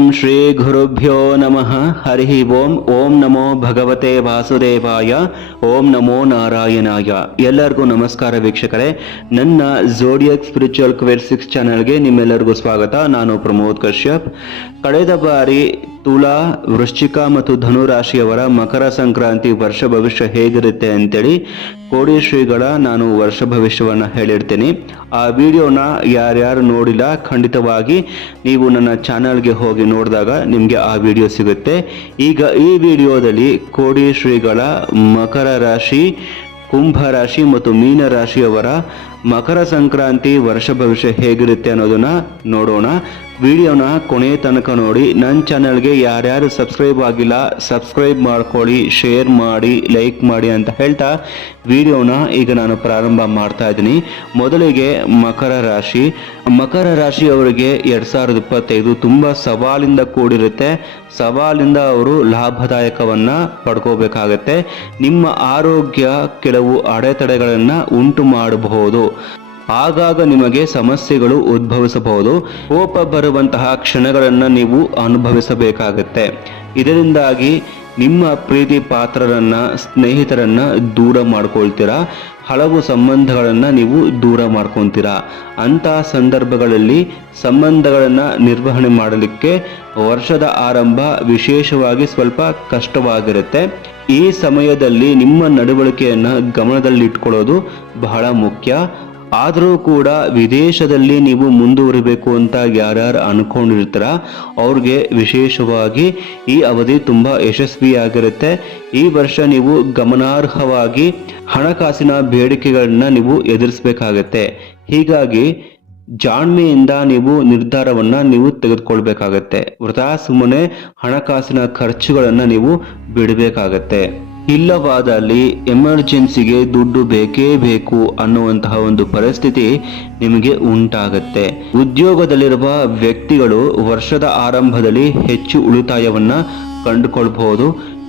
ಓಂ ಶ್ರೀ ಗುರುಭ್ಯೋ ನಮಃ ಹರಿ ಓಂ ಓಂ ನಮೋ ಭಗವತೆ ವಾಸುದೇವಾಯ ಓಂ ನಮೋ ನಾರಾಯಣಾಯ ಎಲ್ಲರಿಗೂ ನಮಸ್ಕಾರ ವೀಕ್ಷಕರೇ. ನನ್ನ ಝೋಡಿಯಕ್ ಸ್ಪಿರಿಚುವಲ್ ಕ್ವೆರ್ ಸಿಕ್ಸ್ ಚಾನಲ್ಗೆ ನಿಮ್ಮೆಲ್ಲರಿಗೂ ಸ್ವಾಗತ. ನಾನು ಪ್ರಮೋದ್ ಕಶ್ಯಪ್. ಕಳೆದ ಬಾರಿ ತುಲಾ, ವೃಶ್ಚಿಕ ಮತ್ತು ಧನು ರಾಶಿಯವರ ಮಕರ ಸಂಕ್ರಾಂತಿ ವರ್ಷ ಭವಿಷ್ಯ ಹೇಗಿರುತ್ತೆ ಅಂತೇಳಿ ಕೋಡಿ ಶ್ರೀಗಳ ನಾನು ವರ್ಷ ಭವಿಷ್ಯವನ್ನು ಹೇಳಿರ್ತೀನಿ. ಆ ವಿಡಿಯೋನ ಯಾರ್ಯಾರು ನೋಡಿಲ್ಲ, ಖಂಡಿತವಾಗಿ ನೀವು ನನ್ನ ಚಾನಲ್ಗೆ ಹೋಗಿ ನೋಡಿದಾಗ ನಿಮಗೆ ಆ ವಿಡಿಯೋ ಸಿಗುತ್ತೆ. ಈಗ ಈ ವಿಡಿಯೋದಲ್ಲಿ ಕೋಡಿ ಶ್ರೀಗಳ ಮಕರ ರಾಶಿ, ಕುಂಭ ರಾಶಿ ಮತ್ತು ಮೀನ ರಾಶಿಯವರ ಮಕರ ಸಂಕ್ರಾಂತಿ ವರ್ಷ ಭವಿಷ್ಯ ಹೇಗಿರುತ್ತೆ ಅನ್ನೋದನ್ನ ನೋಡೋಣ. ವಿಡಿಯೋನ ಕೊನೆ ತನಕ ನೋಡಿ. ನನ್ನ ಚಾನಲ್ಗೆ ಯಾರ್ಯಾರು ಸಬ್ಸ್ಕ್ರೈಬ್ ಆಗಿಲ್ಲ, ಸಬ್ಸ್ಕ್ರೈಬ್ ಮಾಡ್ಕೊಳ್ಳಿ, ಶೇರ್ ಮಾಡಿ, ಲೈಕ್ ಮಾಡಿ ಅಂತ ಹೇಳ್ತಾ ವಿಡಿಯೋನ ಈಗ ನಾನು ಪ್ರಾರಂಭ ಮಾಡ್ತಾ ಇದ್ದೀನಿ. ಮೊದಲಿಗೆ ಮಕರ ರಾಶಿ. ಮಕರ ರಾಶಿಯವರಿಗೆ ಎರಡು ಸಾವಿರದ ಇಪ್ಪತ್ತೈದು ತುಂಬಾ ಸವಾಲಿಂದ ಕೂಡಿರುತ್ತೆ. ಸವಾಲಿಂದ ಅವರು ಲಾಭದಾಯಕವನ್ನ ಪಡ್ಕೋಬೇಕಾಗತ್ತೆ. ನಿಮ್ಮ ಆರೋಗ್ಯ ಕೆಲವು ಅಡೆತಡೆಗಳನ್ನು ಉಂಟು ಮಾಡಬಹುದು. ಆಗಾಗ ನಿಮಗೆ ಸಮಸ್ಯೆಗಳು ಉದ್ಭವಿಸಬಹುದು. ಕೋಪ ಬರುವಂತಹ ಕ್ಷಣಗಳನ್ನು ನೀವು ಅನುಭವಿಸಬೇಕಾಗುತ್ತೆ. ಇದರಿಂದಾಗಿ ನಿಮ್ಮ ಪ್ರೀತಿ ಪಾತ್ರರನ್ನ, ಸ್ನೇಹಿತರನ್ನ ದೂರ ಮಾಡ್ಕೊಳ್ತೀರಾ? ಹಲವು ಸಂಬಂಧಗಳನ್ನು ನೀವು ದೂರ ಮಾಡ್ಕೊತೀರಾ? ಅಂತಹ ಸಂದರ್ಭಗಳಲ್ಲಿ ಸಂಬಂಧಗಳನ್ನು ನಿರ್ವಹಣೆ ಮಾಡಲಿಕ್ಕೆ ವರ್ಷದ ಆರಂಭ ವಿಶೇಷವಾಗಿ ಸ್ವಲ್ಪ ಕಷ್ಟವಾಗಿರುತ್ತೆ. ಈ ಸಮಯದಲ್ಲಿ ನಿಮ್ಮ ನಡವಳಿಕೆಯನ್ನು ಗಮನದಲ್ಲಿಟ್ಕೊಳ್ಳೋದು ಬಹಳ ಮುಖ್ಯ. ಆದರೂ ಕೂಡ ವಿದೇಶದಲ್ಲಿ ನೀವು ಮುಂದುವರಿಬೇಕು ಅಂತ ಯಾರ್ಯಾರು ಅನ್ಕೊಂಡಿರ್ತಾರ, ಅವ್ರಿಗೆ ವಿಶೇಷವಾಗಿ ಈ ಅವಧಿ ತುಂಬ ಯಶಸ್ವಿಯಾಗಿರುತ್ತೆ. ಈ ವರ್ಷ ನೀವು ಗಮನಾರ್ಹವಾಗಿ ಹಣಕಾಸಿನ ಬೇಡಿಕೆಗಳನ್ನ ನೀವು ಎದುರಿಸಬೇಕಾಗತ್ತೆ. ಹೀಗಾಗಿ ಜಾಣ್ಮೆಯಿಂದ ನೀವು ನಿರ್ಧಾರವನ್ನ ನೀವು ತೆಗೆದುಕೊಳ್ಬೇಕಾಗತ್ತೆ. ವೃತಾ ಸುಮ್ಮನೆ ಹಣಕಾಸಿನ ಖರ್ಚುಗಳನ್ನು ನೀವು ಬಿಡಬೇಕಾಗತ್ತೆ. ಇಲ್ಲವಾದಲ್ಲಿ ಎಮರ್ಜೆನ್ಸಿಗೆ ದುಡ್ಡು ಬೇಕೇ ಬೇಕು ಅನ್ನುವಂತಹ ಒಂದು ಪರಿಸ್ಥಿತಿ ನಿಮಗೆ ಉಂಟಾಗುತ್ತೆ. ಉದ್ಯೋಗದಲ್ಲಿರುವ ವ್ಯಕ್ತಿಗಳು ವರ್ಷದ ಆರಂಭದಲ್ಲಿ ಹೆಚ್ಚು ಉಳಿತಾಯವನ್ನ ಕಂಡುಕೊಳ್ಬಹುದು.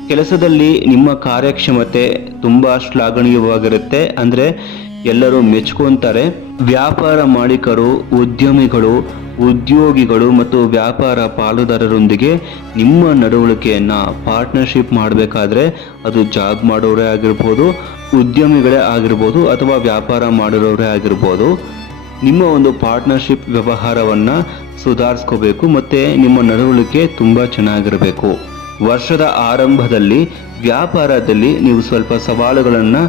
ಕೆಲಸದಲ್ಲಿ ನಿಮ್ಮ ಕಾರ್ಯಕ್ಷಮತೆ ತುಂಬಾ ಶ್ಲಾಘನೀಯವಾಗಿರುತ್ತೆ. ಅಂದ್ರೆ ಎಲ್ಲರೂ ಮೆಚ್ಕೊಂತಾರೆ. ವ್ಯಾಪಾರ ಮಾಲೀಕರು, ಉದ್ಯಮಿಗಳು ಉದ್ಯೋಗಿಗಳು ಮತ್ತು ವ್ಯಾಪಾರ ಪಾಲುದಾರರೊಂದಿಗೆ ನಿಮ್ಮ ನಡವಳಿಕೆಯನ್ನು ಪಾರ್ಟ್ನರ್ಶಿಪ್ ಮಾಡಬೇಕಾದ್ರೆ ಅದು ಜಾಬ್ ಮಾಡೋರೇ ಆಗಿರ್ಬೋದು, ಉದ್ಯಮಿಗಳೇ ಆಗಿರ್ಬೋದು ಅಥವಾ ವ್ಯಾಪಾರ ಮಾಡಿರೋರೇ ಆಗಿರ್ಬೋದು. ನಿಮ್ಮ ಒಂದು ಪಾರ್ಟ್ನರ್ಶಿಪ್ ವ್ಯವಹಾರವನ್ನು ಸುಧಾರಿಸ್ಕೋಬೇಕು ಮತ್ತು ನಿಮ್ಮ ನಡವಳಿಕೆ ತುಂಬ ಚೆನ್ನಾಗಿರಬೇಕು. ವರ್ಷದ ಆರಂಭದಲ್ಲಿ ವ್ಯಾಪಾರದಲ್ಲಿ ನೀವು ಸ್ವಲ್ಪ ಸವಾಲುಗಳನ್ನು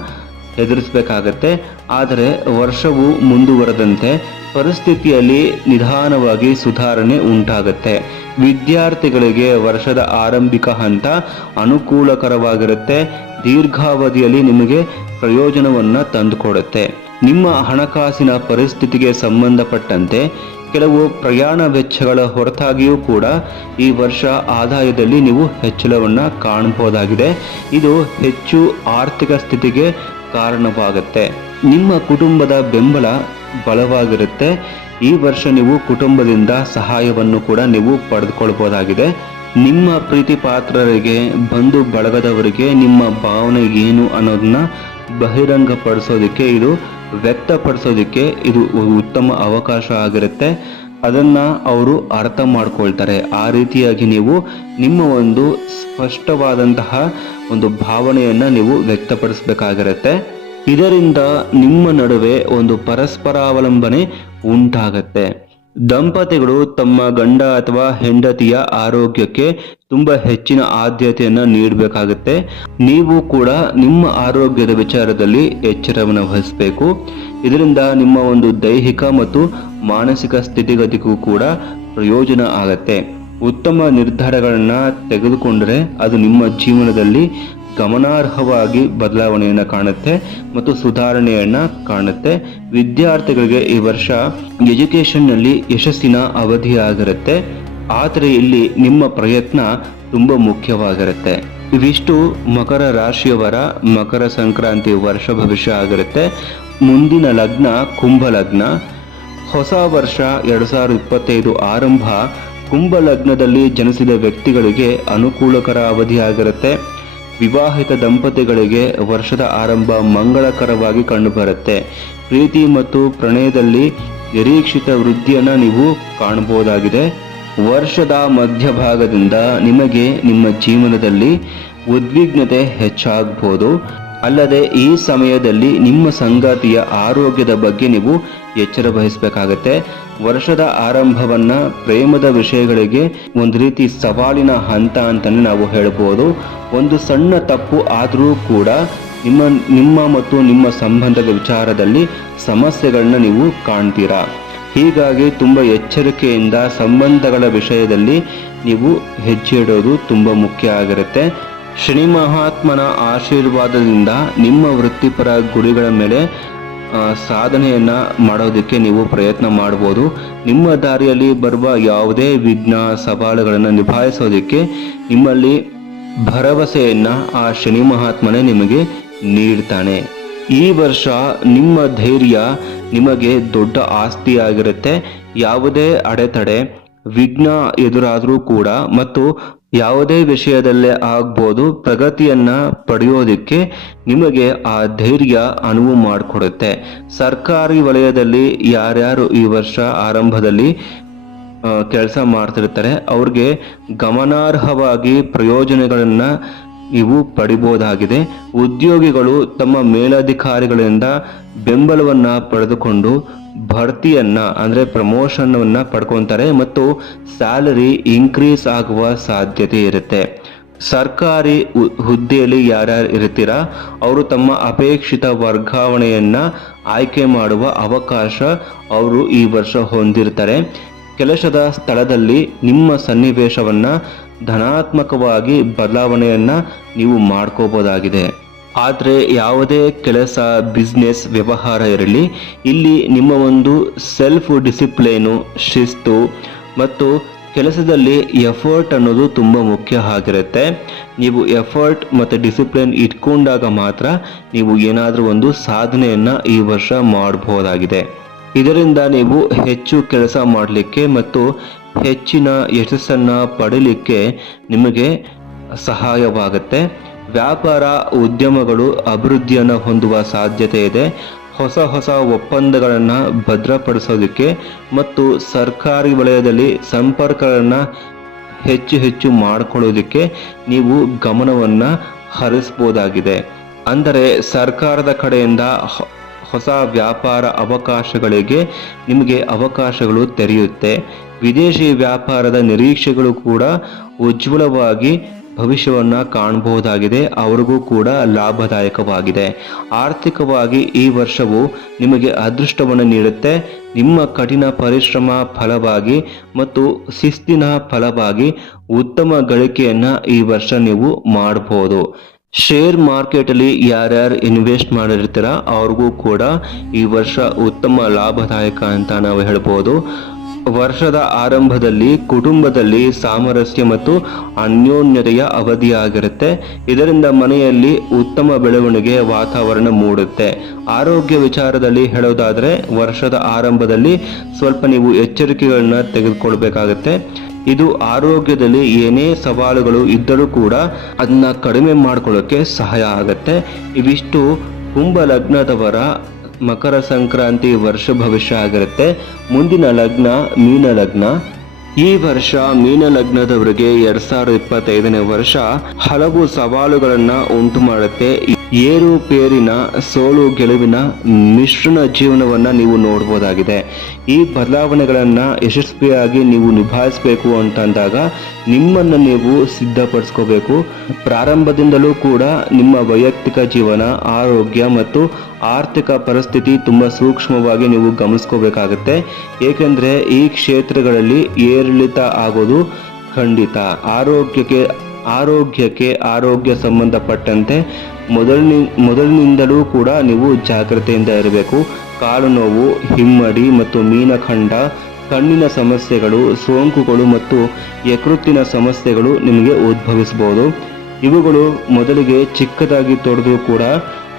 ಎದುರಿಸಬೇಕಾಗತ್ತೆ. ಆದರೆ ವರ್ಷವು ಮುಂದುವರೆದಂತೆ ಪರಿಸ್ಥಿತಿಯಲ್ಲಿ ನಿಧಾನವಾಗಿ ಸುಧಾರಣೆ ಉಂಟಾಗುತ್ತೆ. ವಿದ್ಯಾರ್ಥಿಗಳಿಗೆ ವರ್ಷದ ಆರಂಭಿಕ ಹಂತ ಅನುಕೂಲಕರವಾಗಿರುತ್ತೆ. ದೀರ್ಘಾವಧಿಯಲ್ಲಿ ನಿಮಗೆ ಪ್ರಯೋಜನವನ್ನು ತಂದುಕೊಡುತ್ತೆ. ನಿಮ್ಮ ಹಣಕಾಸಿನ ಪರಿಸ್ಥಿತಿಗೆ ಸಂಬಂಧಪಟ್ಟಂತೆ ಕೆಲವು ಪ್ರಯಾಣ ವೆಚ್ಚಗಳ ಹೊರತಾಗಿಯೂ ಕೂಡ ಈ ವರ್ಷ ಆದಾಯದಲ್ಲಿ ನೀವು ಹೆಚ್ಚಳವನ್ನು ಕಾಣಬಹುದಾಗಿದೆ. ಇದು ಹೆಚ್ಚು ಆರ್ಥಿಕ ಸ್ಥಿತಿಗೆ ಕಾರಣವಾಗುತ್ತೆ. ನಿಮ್ಮ ಕುಟುಂಬದ ಬೆಂಬಲ ಬಲವಾಗಿರುತ್ತೆ. ಈ ವರ್ಷ ನೀವು ಕುಟುಂಬದಿಂದ ಸಹಾಯವನ್ನು ಕೂಡ ನೀವು ಪಡೆದುಕೊಳ್ಬೋದಾಗಿದೆ. ನಿಮ್ಮ ಪ್ರೀತಿ ಪಾತ್ರರಿಗೆ, ಬಂಧು ಬಳಗದವರಿಗೆ, ನಿಮ್ಮ ಭಾವನೆ ಏನು ಅನ್ನೋದನ್ನ ಬಹಿರಂಗಪಡಿಸೋದಕ್ಕೆ ಇದು, ವ್ಯಕ್ತಪಡಿಸೋದಕ್ಕೆ ಇದು ಉತ್ತಮ ಅವಕಾಶ ಆಗಿರುತ್ತೆ. ಅದನ್ನ ಅವರು ಅರ್ಥ ಮಾಡ್ಕೊಳ್ತಾರೆ. ಆ ರೀತಿಯಾಗಿ ನೀವು ನಿಮ್ಮ ಒಂದು ಸ್ಪಷ್ಟವಾದಂತಹ ಒಂದು ಭಾವನೆಯನ್ನ ನೀವು ವ್ಯಕ್ತಪಡಿಸಬೇಕಾಗಿರುತ್ತೆ. ಇದರಿಂದ ನಿಮ್ಮ ನಡುವೆ ಒಂದು ಪರಸ್ಪರ ಅವಲಂಬನೆ ಉಂಟಾಗತ್ತೆ. ದಂಪತಿಗಳು ತಮ್ಮ ಗಂಡ ಅಥವಾ ಹೆಂಡತಿಯ ಆರೋಗ್ಯಕ್ಕೆ ತುಂಬಾ ಹೆಚ್ಚಿನ ಆದ್ಯತೆಯನ್ನ ನೀಡಬೇಕಾಗುತ್ತೆ. ನೀವು ಕೂಡ ನಿಮ್ಮ ಆರೋಗ್ಯದ ವಿಚಾರದಲ್ಲಿ ಎಚ್ಚರವನ್ನು ವಹಿಸಬೇಕು. ಇದರಿಂದ ನಿಮ್ಮ ಒಂದು ದೈಹಿಕ ಮತ್ತು ಮಾನಸಿಕ ಸ್ಥಿತಿಗತಿಗೂ ಕೂಡ ಪ್ರಯೋಜನ ಆಗತ್ತೆ. ಉತ್ತಮ ನಿರ್ಧಾರಗಳನ್ನ ತೆಗೆದುಕೊಂಡರೆ ಅದು ನಿಮ್ಮ ಜೀವನದಲ್ಲಿ ಗಮನಾರ್ಹವಾಗಿ ಬದಲಾವಣೆಯನ್ನು ಕಾಣುತ್ತೆ ಮತ್ತು ಸುಧಾರಣೆಯನ್ನು ಕಾಣುತ್ತೆ. ವಿದ್ಯಾರ್ಥಿಗಳಿಗೆ ಈ ವರ್ಷ ಎಜುಕೇಶನ್ನಲ್ಲಿ ಯಶಸ್ಸಿನ ಅವಧಿಯಾಗಿರುತ್ತೆ. ಆದರೆ ಇಲ್ಲಿ ನಿಮ್ಮ ಪ್ರಯತ್ನ ತುಂಬ ಮುಖ್ಯವಾಗಿರುತ್ತೆ. ಇವಿಷ್ಟು ಮಕರ ರಾಶಿಯವರ ಮಕರ ಸಂಕ್ರಾಂತಿ ವರ್ಷ ಭವಿಷ್ಯ ಆಗಿರುತ್ತೆ. ಮುಂದಿನ ಲಗ್ನ ಕುಂಭ ಲಗ್ನ. ಹೊಸ ವರ್ಷ ಎರಡು ಸಾವಿರದ ಇಪ್ಪತ್ತೈದು ಆರಂಭ. ಕುಂಭ ಲಗ್ನದಲ್ಲಿ ಜನಿಸಿದ ವ್ಯಕ್ತಿಗಳಿಗೆ ಅನುಕೂಲಕರ ಅವಧಿಯಾಗಿರುತ್ತೆ. ವಿವಾಹಿತ ದಂಪತಿಗಳಿಗೆ ವರ್ಷದ ಆರಂಭ ಮಂಗಳಕರವಾಗಿ ಕಂಡುಬರುತ್ತೆ. ಪ್ರೀತಿ ಮತ್ತು ಪ್ರಣಯದಲ್ಲಿ ನಿರೀಕ್ಷಿತ ವೃದ್ಧಿಯನ್ನ ನೀವು ಕಾಣಬಹುದಾಗಿದೆ. ವರ್ಷದ ಮಧ್ಯಭಾಗದಿಂದ ನಿಮಗೆ ನಿಮ್ಮ ಜೀವನದಲ್ಲಿ ಉದ್ವಿಗ್ನತೆ ಹೆಚ್ಚಾಗಬಹುದು. ಅಲ್ಲದೆ ಈ ಸಮಯದಲ್ಲಿ ನಿಮ್ಮ ಸಂಗಾತಿಯ ಆರೋಗ್ಯದ ಬಗ್ಗೆ ನೀವು ಎಚ್ಚರ ವಹಿಸಬೇಕಾಗತ್ತೆ. ವರ್ಷದ ಆರಂಭವನ್ನ ಪ್ರೇಮದ ವಿಷಯಗಳಿಗೆ ಒಂದು ರೀತಿ ಸವಾಲಿನ ಹಂತ ಅಂತಾನೆ ನಾವು ಹೇಳ್ಬೋದು. ಒಂದು ಸಣ್ಣ ತಪ್ಪು ಆದರೂ ಕೂಡ ನಿಮ್ಮ ನಿಮ್ಮ ಮತ್ತು ನಿಮ್ಮ ಸಂಬಂಧದ ವಿಚಾರದಲ್ಲಿ ಸಮಸ್ಯೆಗಳನ್ನ ನೀವು ಕಾಣ್ತೀರಾ? ಹೀಗಾಗಿ ತುಂಬ ಎಚ್ಚರಿಕೆಯಿಂದ ಸಂಬಂಧಗಳ ವಿಷಯದಲ್ಲಿ ನೀವು ಹೆಜ್ಜೆ ಇಡೋದು ತುಂಬ ಮುಖ್ಯ ಆಗಿರುತ್ತೆ. ಶನಿ ಮಹಾತ್ಮನ ಆಶೀರ್ವಾದದಿಂದ ನಿಮ್ಮ ವೃತ್ತಿಪರ ಗುರಿಗಳ ಮೇಲೆ ಸಾಧನೆಯನ್ನ ಮಾಡೋದಕ್ಕೆ ನೀವು ಪ್ರಯತ್ನ ಮಾಡ್ಬೋದು. ನಿಮ್ಮ ದಾರಿಯಲ್ಲಿ ಬರುವ ಯಾವುದೇ ವಿಘ್ನ ಸವಾಲುಗಳನ್ನು ನಿಭಾಯಿಸೋದಕ್ಕೆ ನಿಮ್ಮಲ್ಲಿ ಭರವಸೆಯನ್ನ ಆ ಶನಿ ಮಹಾತ್ಮನೇ ನಿಮಗೆ ನೀಡ್ತಾನೆ. ಈ ವರ್ಷ ನಿಮ್ಮ ಧೈರ್ಯ ನಿಮಗೆ ದೊಡ್ಡ ಆಸ್ತಿಯಾಗಿರುತ್ತೆ. ಯಾವುದೇ ಅಡೆತಡೆ, ವಿಘ್ನ ಎದುರಾದರೂ ಕೂಡ, ಮತ್ತು ಯಾವುದೇ ವಿಷಯದಲ್ಲೇ ಆಗ್ಬೋದು, ಪ್ರಗತಿಯನ್ನ ಪಡೆಯೋದಕ್ಕೆ ನಿಮಗೆ ಆ ಧೈರ್ಯ ಅನುವು ಮಾಡಿಕೊಡುತ್ತೆ. ಸರ್ಕಾರಿ ವಲಯದಲ್ಲಿ ಯಾರ್ಯಾರು ಈ ವರ್ಷ ಆರಂಭದಲ್ಲಿ ಕೆಲಸ ಮಾಡ್ತಿರ್ತಾರೆ, ಅವ್ರಿಗೆ ಗಮನಾರ್ಹವಾಗಿ ಪ್ರಯೋಜನಗಳನ್ನ ಇವು ಪಡಿಬೋದಾಗಿದೆ. ಉದ್ಯೋಗಿಗಳು ತಮ್ಮ ಮೇಲಧಿಕಾರಿಗಳಿಂದ ಬೆಂಬಲವನ್ನ ಪಡೆದುಕೊಂಡು ಭರ್ತಿಯನ್ನ, ಅಂದ್ರೆ ಪ್ರಮೋಷನ್ ಪಡ್ಕೊತಾರೆ ಮತ್ತು ಸ್ಯಾಲರಿ ಇನ್ಕ್ರೀಸ್ ಆಗುವ ಸಾಧ್ಯತೆ ಇರುತ್ತೆ. ಸರ್ಕಾರಿ ಹುದ್ದೆಯಲ್ಲಿ ಯಾರ್ಯಾರು ಇರ್ತೀರಾ, ಅವರು ತಮ್ಮ ಅಪೇಕ್ಷಿತ ವರ್ಗಾವಣೆಯನ್ನ ಆಯ್ಕೆ ಮಾಡುವ ಅವಕಾಶ ಅವರು ಈ ವರ್ಷ ಹೊಂದಿರ್ತಾರೆ. ಕೆಲಸದ ಸ್ಥಳದಲ್ಲಿ ನಿಮ್ಮ ಸನ್ನಿವೇಶವನ್ನ ಧನಾತ್ಮಕವಾಗಿ ಬದಲಾವಣೆಯನ್ನ ನೀವು ಮಾಡ್ಕೋಬೋದಾಗಿದೆ. ಆದರೆ ಯಾವುದೇ ಕೆಲಸ ಬಿಸ್ನೆಸ್ ವ್ಯವಹಾರ ಇರಲಿ, ಇಲ್ಲಿ ನಿಮ್ಮ ಒಂದು ಸೆಲ್ಫ್ ಡಿಸಿಪ್ಲೈನು ಶಿಸ್ತು ಮತ್ತು ಕೆಲಸದಲ್ಲಿ ಎಫರ್ಟ್ ಅನ್ನೋದು ತುಂಬ ಮುಖ್ಯ ಆಗಿರುತ್ತೆ. ನೀವು ಎಫರ್ಟ್ ಮತ್ತು ಡಿಸಿಪ್ಲಿನ್ ಇಟ್ಕೊಂಡಾಗ ಮಾತ್ರ ನೀವು ಏನಾದರೂ ಒಂದು ಸಾಧನೆಯನ್ನು ಈ ವರ್ಷ ಮಾಡಬಹುದಾಗಿದೆ ಇದರಿಂದ ನೀವು ಹೆಚ್ಚು ಕೆಲಸ ಮಾಡಲಿಕ್ಕೆ ಮತ್ತು ಹೆಚ್ಚಿನ ಯಶಸ್ಸನ್ನು ಪಡೀಲಿಕ್ಕೆ ನಿಮಗೆ ಸಹಾಯವಾಗುತ್ತೆ. ವ್ಯಾಪಾರ ಉದ್ಯಮಗಳು ಅಭಿವೃದ್ಧಿಯನ್ನು ಹೊಂದುವ ಸಾಧ್ಯತೆ ಇದೆ. ಹೊಸ ಹೊಸ ಒಪ್ಪಂದಗಳನ್ನು ಭದ್ರಪಡಿಸೋದಕ್ಕೆ ಮತ್ತು ಸರ್ಕಾರಿ ವಲಯದಲ್ಲಿ ಸಂಪರ್ಕಗಳನ್ನು ಹೆಚ್ಚು ಹೆಚ್ಚು ಮಾಡಿಕೊಳ್ಳೋದಕ್ಕೆ ನೀವು ಗಮನವನ್ನು ಹರಿಸ್ಬೋದಾಗಿದೆ. ಅಂದರೆ ಸರ್ಕಾರದ ಕಡೆಯಿಂದ ಹೊಸ ವ್ಯಾಪಾರ ಅವಕಾಶಗಳಿಗೆ ನಿಮಗೆ ಅವಕಾಶಗಳು ತೆರೆಯುತ್ತೆ. ವಿದೇಶಿ ವ್ಯಾಪಾರದ ನಿರೀಕ್ಷೆಗಳು ಕೂಡ ಉಜ್ವಲವಾಗಿ ಭವಿಷ್ಯವನ್ನ ಕಾಣಬಹುದಾಗಿದೆ, ಅವರಿಗೂ ಕೂಡ ಲಾಭದಾಯಕವಾಗಿದೆ. ಆರ್ಥಿಕವಾಗಿ ಈ ವರ್ಷವು ನಿಮಗೆ ಅದೃಷ್ಟವನ್ನು ನೀಡುತ್ತೆ. ನಿಮ್ಮ ಕಠಿಣ ಪರಿಶ್ರಮ ಫಲವಾಗಿ ಮತ್ತು ಶಿಸ್ತಿನ ಫಲವಾಗಿ ಉತ್ತಮ ಗಳಿಕೆಯನ್ನು ಈ ವರ್ಷ ನೀವು ಮಾಡಬಹುದು ಶೇರ್ ಮಾರ್ಕೆಟಲ್ಲಿ ಯಾರ್ಯಾರು ಇನ್ವೆಸ್ಟ್ ಮಾಡಿರ್ತೀರ, ಅವ್ರಿಗೂ ಕೂಡ ಈ ವರ್ಷ ಉತ್ತಮ ಲಾಭದಾಯಕ ಅಂತ ನಾವು ಹೇಳ್ಬೋದು. ವರ್ಷದ ಆರಂಭದಲ್ಲಿ ಕುಟುಂಬದಲ್ಲಿ ಸಾಮರಸ್ಯ ಮತ್ತು ಅನ್ಯೋನ್ಯತೆಯ ಅವಧಿಯಾಗಿರುತ್ತೆ. ಇದರಿಂದ ಮನೆಯಲ್ಲಿ ಉತ್ತಮ ಬೆಳವಣಿಗೆ ವಾತಾವರಣ ಮೂಡುತ್ತೆ. ಆರೋಗ್ಯ ವಿಚಾರದಲ್ಲಿ ಹೇಳೋದಾದರೆ, ವರ್ಷದ ಆರಂಭದಲ್ಲಿ ಸ್ವಲ್ಪ ನೀವು ಎಚ್ಚರಿಕೆಗಳನ್ನ ತೆಗೆದುಕೊಳ್ಬೇಕಾಗತ್ತೆ. ಇದು ಆರೋಗ್ಯದಲ್ಲಿ ಏನೇ ಸವಾಲುಗಳು ಇದ್ದರೂ ಕೂಡ ಅದನ್ನ ಕಡಿಮೆ ಮಾಡ್ಕೊಳ್ಳೋಕೆ ಸಹಾಯ ಆಗುತ್ತೆ. ಇವಿಷ್ಟು ಕುಂಭ ಲಗ್ನದವರ ಮಕರ ಸಂಕ್ರಾಂತಿ ವರ್ಷ ಭವಿಷ್ಯ ಆಗಿರುತ್ತೆ. ಮುಂದಿನ ಲಗ್ನ ಮೀನ ಲಗ್ನ. ಈ ವರ್ಷ ಮೀನ ಲಗ್ನದವರಿಗೆ ಎರಡ್ ಸಾವಿರದ ಇಪ್ಪತ್ತೈದನೇ ವರ್ಷ ಹಲವು ಸವಾಲುಗಳನ್ನ ಉಂಟು ಮಾಡುತ್ತೆ. ಏರುಪೇರಿನ ಸೋಲು, ಗೆಲುವಿನ ಮಿಶ್ರಣ ಜೀವನವನ್ನ ನೀವು ನೋಡ್ಬೋದಾಗಿದೆ. ಈ ಬದಲಾವಣೆಗಳನ್ನ ಯಶಸ್ವಿಯಾಗಿ ನೀವು ನಿಭಾಯಿಸಬೇಕು ಅಂತಂದಾಗ ನಿಮ್ಮನ್ನು ನೀವು ಸಿದ್ಧಪಡಿಸ್ಕೋಬೇಕು. ಪ್ರಾರಂಭದಿಂದಲೂ ಕೂಡ ನಿಮ್ಮ ವೈಯಕ್ತಿಕ ಜೀವನ, ಆರೋಗ್ಯ ಮತ್ತು ಆರ್ಥಿಕ ಪರಿಸ್ಥಿತಿ ತುಂಬ ಸೂಕ್ಷ್ಮವಾಗಿ ನೀವು ಗಮನಿಸ್ಕೋಬೇಕಾಗತ್ತೆ. ಏಕೆಂದರೆ ಈ ಕ್ಷೇತ್ರಗಳಲ್ಲಿ ಏರಿಳಿತ ಆಗೋದು ಖಂಡಿತ. ಆರೋಗ್ಯಕ್ಕೆ ಆರೋಗ್ಯಕ್ಕೆ ಆರೋಗ್ಯ ಸಂಬಂಧಪಟ್ಟಂತೆ ಮೊದಲಿನ, ಮೊದಲಿನಿಂದಲೂ ಕೂಡ ನೀವು ಜಾಗ್ರತೆಯಿಂದ ಇರಬೇಕು. ಕಾಲು ನೋವು, ಹಿಮ್ಮಡಿ ಮತ್ತು ಮೀನಖಂಡ, ಕಣ್ಣಿನ ಸಮಸ್ಯೆಗಳು, ಸೋಂಕುಗಳು ಮತ್ತು ಯಕೃತ್ತಿನ ಸಮಸ್ಯೆಗಳು ನಿಮಗೆ ಉದ್ಭವಿಸಬಹುದು ಇವುಗಳು ಮೊದಲಿಗೆ ಚಿಕ್ಕದಾಗಿ ತೊಡೆದು ಕೂಡ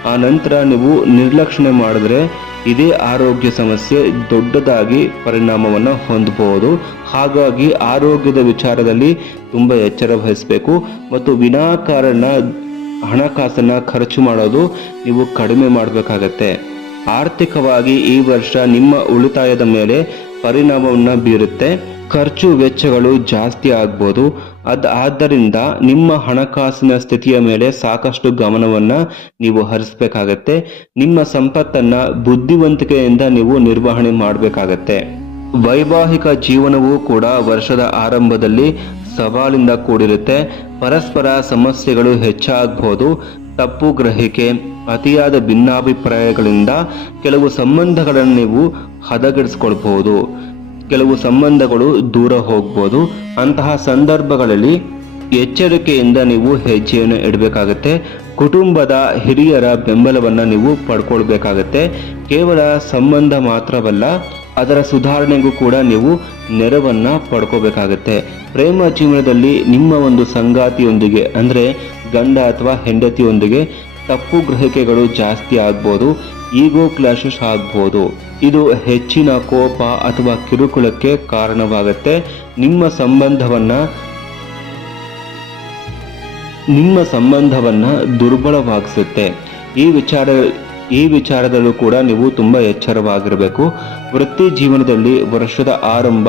ಆ ನಂತರ ನೀವು ನಿರ್ಲಕ್ಷಣೆ ಮಾಡಿದ್ರೆ ಇದೇ ಆರೋಗ್ಯ ಸಮಸ್ಯೆ ದೊಡ್ಡದಾಗಿ ಪರಿಣಾಮವನ್ನು ಹೊಂದಬಹುದು. ಹಾಗಾಗಿ ಆರೋಗ್ಯದ ವಿಚಾರದಲ್ಲಿ ತುಂಬ ಎಚ್ಚರ ವಹಿಸಬೇಕು. ಮತ್ತು ವಿನಾಕಾರಣ ಹಣಕಾಸನ್ನು ಖರ್ಚು ಮಾಡೋದು ನೀವು ಕಡಿಮೆ ಮಾಡಬೇಕಾಗತ್ತೆ. ಆರ್ಥಿಕವಾಗಿ ಈ ವರ್ಷ ನಿಮ್ಮ ಉಳಿತಾಯದ ಮೇಲೆ ಪರಿಣಾಮವನ್ನು ಬೀರುತ್ತೆ. ಖರ್ಚು ವೆಚ್ಚಗಳು ಜಾಸ್ತಿ ಆಗ್ಬೋದು. ಅದ್ ಆದ್ದರಿಂದ ನಿಮ್ಮ ಹಣಕಾಸಿನ ಸ್ಥಿತಿಯ ಮೇಲೆ ಸಾಕಷ್ಟು ಗಮನವನ್ನು ನೀವು ಹರಿಸ್ಬೇಕಾಗತ್ತೆ. ನಿಮ್ಮ ಸಂಪತ್ತನ್ನ ಬುದ್ಧಿವಂತಿಕೆಯಿಂದ ನೀವು ನಿರ್ವಹಣೆ ಮಾಡಬೇಕಾಗತ್ತೆ. ವೈವಾಹಿಕ ಜೀವನವೂ ಕೂಡ ವರ್ಷದ ಆರಂಭದಲ್ಲಿ ಸವಾಲಿಂದ ಕೂಡಿರುತ್ತೆ. ಪರಸ್ಪರ ಸಮಸ್ಯೆಗಳು ಹೆಚ್ಚಾಗಬಹುದು ತಪ್ಪು ಗ್ರಹಿಕೆ, ಅತಿಯಾದ ಭಿನ್ನಾಭಿಪ್ರಾಯಗಳಿಂದ ಕೆಲವು ಸಂಬಂಧಗಳನ್ನು ನೀವು ಹದಗೆಡಿಸ್ಕೊಳ್ಬಹುದು. ಕೆಲವು ಸಂಬಂಧಗಳು ದೂರ ಹೋಗ್ಬೋದು. ಅಂತಹ ಸಂದರ್ಭಗಳಲ್ಲಿ ಎಚ್ಚರಿಕೆಯಿಂದ ನೀವು ಹೆಜ್ಜೆಯನ್ನು ಇಡಬೇಕಾಗತ್ತೆ. ಕುಟುಂಬದ ಹಿರಿಯರ ಬೆಂಬಲವನ್ನು ನೀವು ಪಡ್ಕೊಳ್ಬೇಕಾಗತ್ತೆ. ಕೇವಲ ಸಂಬಂಧ ಮಾತ್ರವಲ್ಲ, ಅದರ ಸುಧಾರಣೆಗೂ ಕೂಡ ನೀವು ನೆರವನ್ನು ಪಡ್ಕೋಬೇಕಾಗತ್ತೆ. ಪ್ರೇಮ ಜೀವನದಲ್ಲಿ ನಿಮ್ಮ ಒಂದು ಸಂಗಾತಿಯೊಂದಿಗೆ, ಅಂದರೆ ಗಂಡ ಅಥವಾ ಹೆಂಡತಿಯೊಂದಿಗೆ ತಪ್ಪು ಗ್ರಹಿಕೆಗಳು ಜಾಸ್ತಿ ಆಗ್ಬೋದು, ಈಗೋ ಕ್ಲಾಶಸ್ ಆಗ್ಬೋದು. ಇದು ಹೆಚ್ಚಿನ ಕೋಪ ಅಥವಾ ಕಿರುಕುಳಕ್ಕೆ ಕಾರಣವಾಗುತ್ತೆ. ನಿಮ್ಮ ಸಂಬಂಧವನ್ನ ನಿಮ್ಮ ಸಂಬಂಧವನ್ನ ದುರ್ಬಲವಾಗಿಸುತ್ತೆ. ಈ ವಿಚಾರ, ಈ ವಿಚಾರದಲ್ಲೂ ಕೂಡ ನೀವು ತುಂಬ ಎಚ್ಚರವಾಗಿರಬೇಕು. ವೃತ್ತಿ ಜೀವನದಲ್ಲಿ ವರ್ಷದ ಆರಂಭ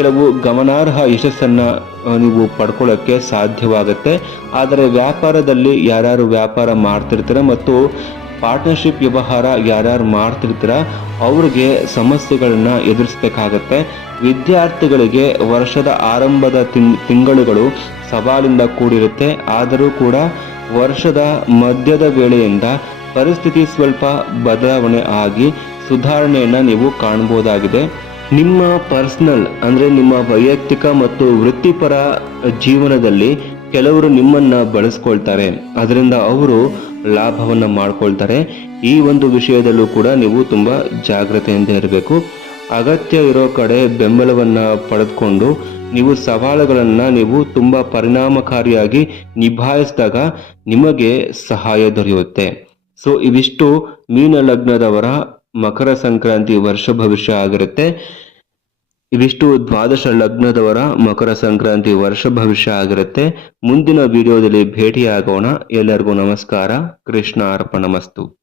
ಕೆಲವು ಗಮನಾರ್ಹ ಯಶಸ್ಸನ್ನು ನೀವು ಪಡ್ಕೊಳ್ಳೋಕ್ಕೆ ಸಾಧ್ಯವಾಗುತ್ತೆ. ಆದರೆ ವ್ಯಾಪಾರದಲ್ಲಿ ಯಾರ್ಯಾರು ವ್ಯಾಪಾರ ಮಾಡ್ತಿರ್ತೀರ ಮತ್ತು ಪಾರ್ಟ್ನರ್ಶಿಪ್ ವ್ಯವಹಾರ ಯಾರ್ಯಾರು ಮಾಡ್ತಿರ್ತೀರ, ಅವ್ರಿಗೆ ಸಮಸ್ಯೆಗಳನ್ನು ಎದುರಿಸಬೇಕಾಗತ್ತೆ. ವಿದ್ಯಾರ್ಥಿಗಳಿಗೆ ವರ್ಷದ ಆರಂಭದ ತಿಂಗ್ ತಿಂಗಳುಗಳು ಸವಾಲಿಂದ ಕೂಡಿರುತ್ತೆ. ಆದರೂ ಕೂಡ ವರ್ಷದ ಮಧ್ಯದ ವೇಳೆಯಿಂದ ಪರಿಸ್ಥಿತಿ ಸ್ವಲ್ಪ ಬದಲಾವಣೆ ಆಗಿ ಸುಧಾರಣೆಯನ್ನು ನೀವು ಕಾಣಬಹುದಾಗಿದೆ ನಿಮ್ಮ ಪರ್ಸನಲ್ ಅಂದ್ರೆ ನಿಮ್ಮ ವೈಯಕ್ತಿಕ ಮತ್ತು ವೃತ್ತಿಪರ ಜೀವನದಲ್ಲಿ ಕೆಲವರು ನಿಮ್ಮನ್ನ ಬಳಸ್ಕೊಳ್ತಾರೆ. ಅದರಿಂದ ಅವರು ಲಾಭವನ್ನ ಮಾಡ್ಕೊಳ್ತಾರೆ. ಈ ಒಂದು ವಿಷಯದಲ್ಲೂ ಕೂಡ ನೀವು ತುಂಬಾ ಜಾಗ್ರತೆಯಿಂದ ಇರಬೇಕು. ಅಗತ್ಯ ಇರೋ ಕಡೆ ಬೆಂಬಲವನ್ನ ಪಡೆದುಕೊಂಡು ನೀವು ಸವಾಲುಗಳನ್ನು ನೀವು ತುಂಬಾ ಪರಿಣಾಮಕಾರಿಯಾಗಿ ನಿಭಾಯಿಸಿದಾಗ ನಿಮಗೆ ಸಹಾಯ ದೊರೆಯುತ್ತೆ. ಸೊ ಇವಿಷ್ಟು ಮೀನ ಲಗ್ನದವರ ಮಕರ ಸಂಕ್ರಾಂತಿ ವರ್ಷ ಭವಿಷ್ಯ ಆಗಿರುತ್ತೆ. ಇವಿಷ್ಟು ದ್ವಾದಶ ಲಗ್ನದವರ ಮಕರ ಸಂಕ್ರಾಂತಿ ವರ್ಷ ಭವಿಷ್ಯ ಆಗಿರುತ್ತೆ. ಮುಂದಿನ ವಿಡಿಯೋದಲ್ಲಿ ಭೇಟಿಯಾಗೋಣ. ಎಲ್ಲರಿಗೂ ನಮಸ್ಕಾರ. ಕೃಷ್ಣ ಅರ್ಪಣಮಸ್ತು